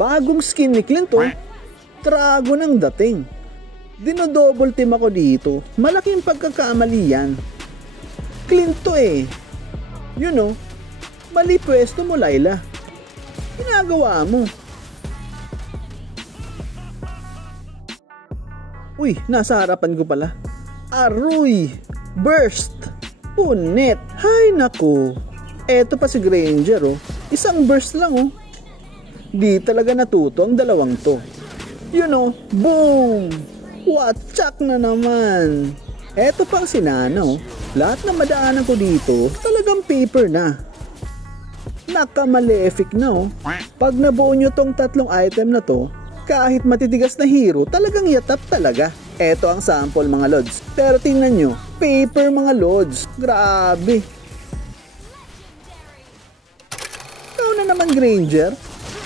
Bagong skin ni Clint oh. Dragon ang dating. Dinodouble team ako dito. Malaking pagkakamali yan. Clint to eh. You know, mali pwesto mo Layla. Ginagawa mo. Uy, nasa harapan ko pala. Aroy! Burst! Punit! Hay nako! Eto pa si Granger oh. Isang burst lang oh. Di talaga natuto ang dalawang to. You know, boom! Watchak na naman! Eto pang sinana oh. Lahat na madaanan ko dito, talagang paper na. Naka-malefic na oh. Pag nabuo nyo tong tatlong item na to, kahit matitigas na hero, talagang yatap talaga. Eto ang sample mga lods. Pero tingnan nyo, paper mga lods. Grabe. Ikaw na naman Granger.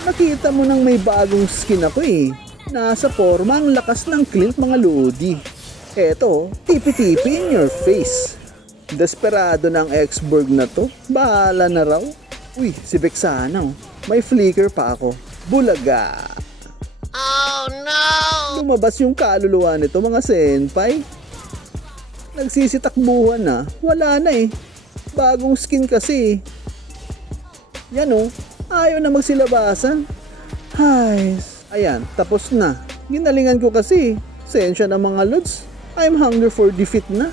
Nakita mo nang may bagong skin ako eh. Nasa forma ang lakas ng Clint mga lodi. Eto, tipi-tipi in your face. Desperado ng X-Borg na to. Bahala na raw. Uy, si Vexana oh. May flicker pa ako. Bulaga. Oh no! Lumabas yung kaluluwa nito mga senpai. Nagsisitakbuhan na. Wala na eh. Bagong skin kasi. Yan oh. Ayaw na magsilabasan. Hay. Ayan, tapos na. Ginalingan ko kasi. Sensya na mga lods. I'm hungry for defeat na.